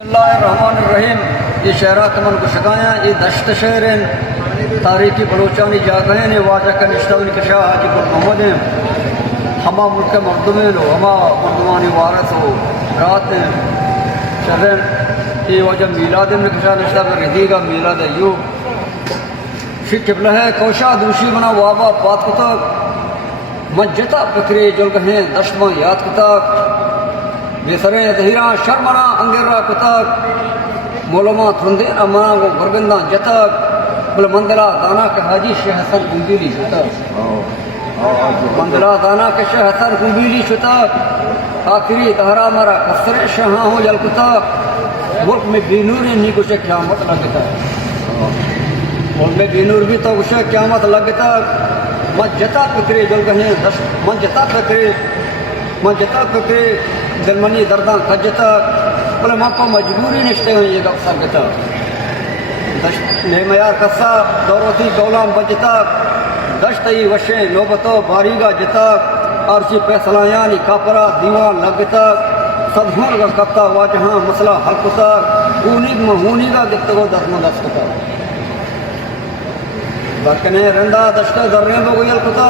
اللہ الرحمن الرحیم. یہ شہرات من کو شکایاں یہ دشت شہر ہیں تاریخی بلوچانی جاگہیں نے واجہ کا نشتون کے شاہ حاجی پر محمد ہیں ہما ملک مردمین ہو ہما مردمانی وارث ہو رات ہیں شہریں یہ وجہ میلاد میں کشا نشتہ پر ردی گا میلاد ایوب شی قبلہ ہے کوشا دوشی بنا وابا پات کتاک مجتا فکری جلگہیں دشت میں یاد کتاک بیسریں دہیران شرمنا انگیرہ کتاک مولما تھندین امانا کو گرگندان جتاک بل مندلہ دانا کے حاجی شیخ حسن گنبیلی شتاک مندلہ دانا کے شیخ حسن گنبیلی شتاک آخری دہرہ مرا کسر شہاں ہو جل کتاک ملک میں بینوری نہیں کچھ قیامت لگتا ملک میں بینور بھی تو کچھ قیامت لگتا مجتا فکری جلگہیں مجتا فکری دلمنی درداں کجتا بلے ماں کو مجبوری نشتے ہیں یہ گپ سرگتا نیمیار کسا دوروتی گولام بجتا دشتی وشیں نوبتو باریگا جتا عرشی پیسلایانی کاپرا دیوان لگتا صدہون کا کپتا واجہاں مسئلہ حلقتا اونیگ مہونی کا گفتگو دسم دستتا بکنے رندہ دشتے درنے بگویل کتا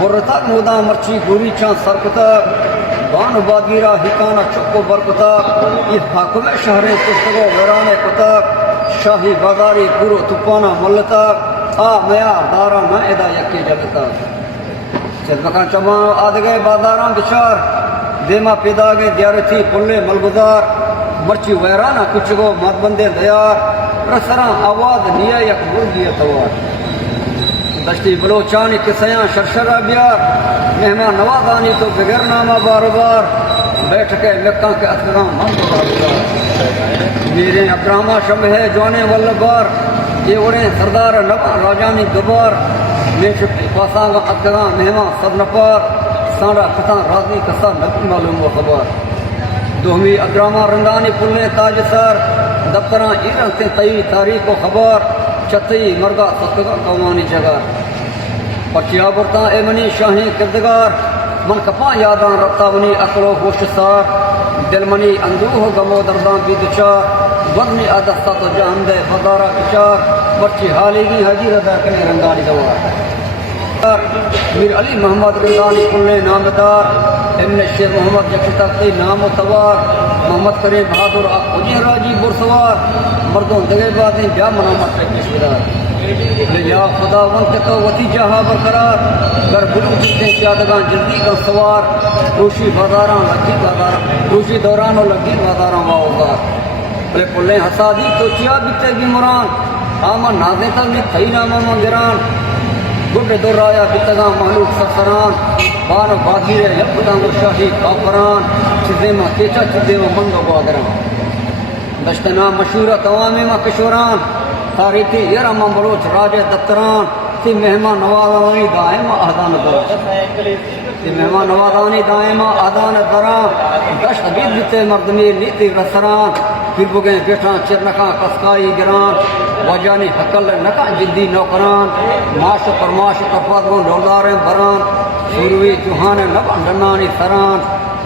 برتاک مودا مرچی گوری چاند سرکتا بان باگیرہ ہکانا چکو برکتا یہ حاکم شہر کشتگو ویرانے کتا شاہی بازاری گرو تپانا ملتا آ میا دارا نائدہ یکی جلتا چل مکان چمان آدھگے بازاران بچار دیما پیدا گے دیارتی پلے ملگزار مرچی ویرانا کچگو مدبندے دیار رسران آواز نیا یک مرگی توار دشتی بلوچانی کسیاں شرشرہ بیار مہمان نوازانی تو بغیر نامہ بار بار بیٹھ کے مکہ کے اترام مند میرے ابراہمہ شب ہے جوانے والبار یہ اڑیں سردار نبا راجانی دوبار میں شکل پاسانگا اترام مہمان سب نپار سانڈا کتان رازی کسا نبی معلوم و خبر دوہمی ابراہمہ رندانی پلنے تاج سار دفتران ایران سے تئی تاریخ و خبر چتی مرگا ستگا قومانی جگہ پچیا برتا اے منی شاہی کردگار من کپا یاداں رتا ونی عقل و ہوش سار دل منی اندوہ غمو درداں بھی دچار بدنی عادت تو جہان دے فضارہ کچار بچی حالی گی حجی رضا کنے رنگانی دوار میر علی محمد رندانی کلنے نامدار ابن شیر محمد جکتا تی نام و توار محمد کریم بہادر اجی راجی برسوار مردوں دگے بازیں بیا منامت ٹیکس بدار یا خدا ون کے تو وتی جہاں برقرار گر بلو جتنے پیادگان جلدی کا سوار روشی بازاراں لگی بازاراں روشی دوران و لگی بازاراں واؤگار بلے پلے حسادی تو چیا بیتے بھی مران آمن نازے تک نے تھئی نامہ منگران گڈ دورایا بیتگاں محلوق سفران بان بادیرے یکتاں شاہی کافران چیزیں ماں کیچا چیزیں ماں منگو بادران دشتنا مشہورہ توامی ماں کشوران تاریخی یرم بلوچ راج دفتران تی مہمان نوازانی دائم آدان دران تی مہمان نوازانی دائم آدان دران دشت بید بیتے مردمی نیتی رسران پھر بگیں بیٹھاں چرنکاں کسکائی گران وجانی حقل نکاں جدی نوکران معاش پرماش کفادگوں ڈولداریں بران سوروی جوہانے نبان ڈنانی سران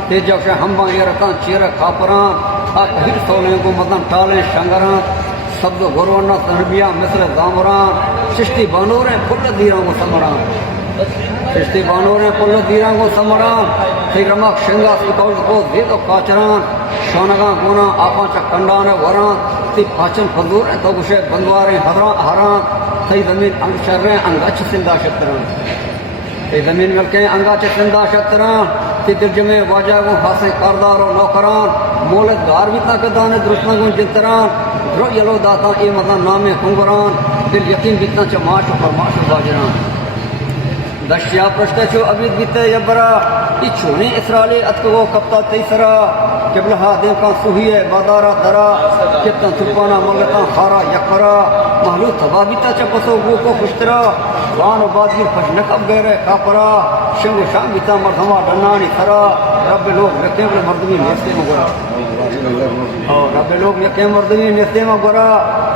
تیجو سے ہمباں یرکاں چیر کھاپران آت ہر سولیں کو مدن ٹالیں شنگران سبز گرونا تربیہ مصر دامران چشتی بانوریں پل دیران کو سمران چشتی بانوریں پل دیران کو سمران تیگرمک شنگا سکول کو زید و کاچران شونگاں گونا آپاں چا کنڈان وران تی پاچن پندوریں تو گوشے بندواریں حران تی زمین انگ شرریں انگاچ سندہ شتران تی زمین ملکیں انگاچ سندہ شتران تی درجمے واجہ گو حاصل کاردار و نوکران مولد گار بھی تاک دانے درستنگوں جنتران رو یلو داتا ای مدن نام کنگران دل یقین بیتنا چا معاش و فرماش و باجران دشیا پرشتے چو عبید بیتے یبرا ای چونی اسرالی اتکو کپتا تیسرا قبلہا دیم کان سوہیے بادارا درا کتنا تھپانا ملتا خارا یکرا محلو تبا بیتا چا پسو گو کو خوشترا بان و بادگیر پشنکب گیرے کاپرا شنگ و شام بیتا مردمہ ڈنانی سرا رب لوگ رکھیں بلے مردمی نیستے مگرا رب لوگ یکیں مردمی نیستے مگرا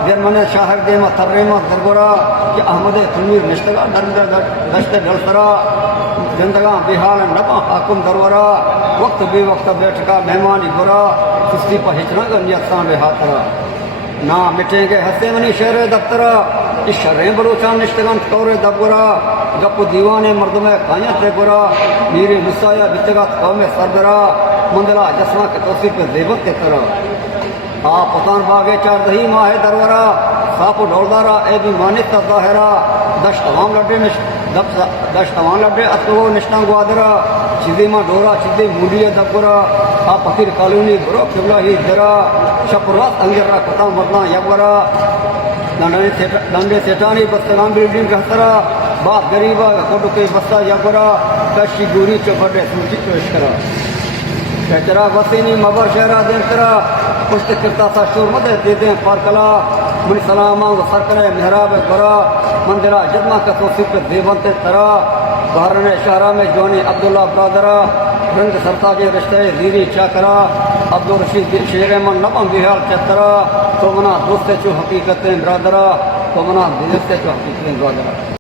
دیر منے شاہر دیما تبریما درگرا کہ احمد تنویر نشتگا دشت ڈلسرا زندگاں بحال نبا حاکم درورا وقت بے وقت بیٹھ کا مہمانی برا سستی پہ ہچنا گا نیت سان رہا ترا نہ مٹیں گے ہستے منی شہر دفترا اس شریں بروچان نشتگان طور دبگرا گپ دیوانے مردم کائیں تے برا میری مسایا بتگات قوم سربرا مندلا جسما کے توصیف پہ زیبت کے طرح آپ پتان باغے چار دہی ماہ درورا ساپ ڈولدارا اے بھی مانت ظاہرا دشت تمام لڈے اتو نشتان گوادرا چیزی ماں ڈورا چیزی مولی دبگرا آپ پکیر کالونی برو قبلہ ہی درا شپرات انگر را کتا مردان یبگرا ڈنڈے سیٹانی بستگان بلڈنگ کہترا بات غریبا کوٹو کے بستا یبگرا کشی گوری چو بڑے سوچی پیش کرا شہچرا وسینی مبر شہرہ دین کرا پشت کرتا سا شور مدے دے دیں پارکلا من سلاما و سرکرے محراب برا مندرہ جدما کا توصیف پہ دیونتے ترا بہرن شہرہ میں جوانی عبداللہ برادرہ رنگ سرتاج رشتے زیری چاکرا عبدالرشید شیر من نبم بحال چترا تو منا دوستے چو حقیقتیں برادرہ تو منا دیستے چو حقیقتیں برادرہ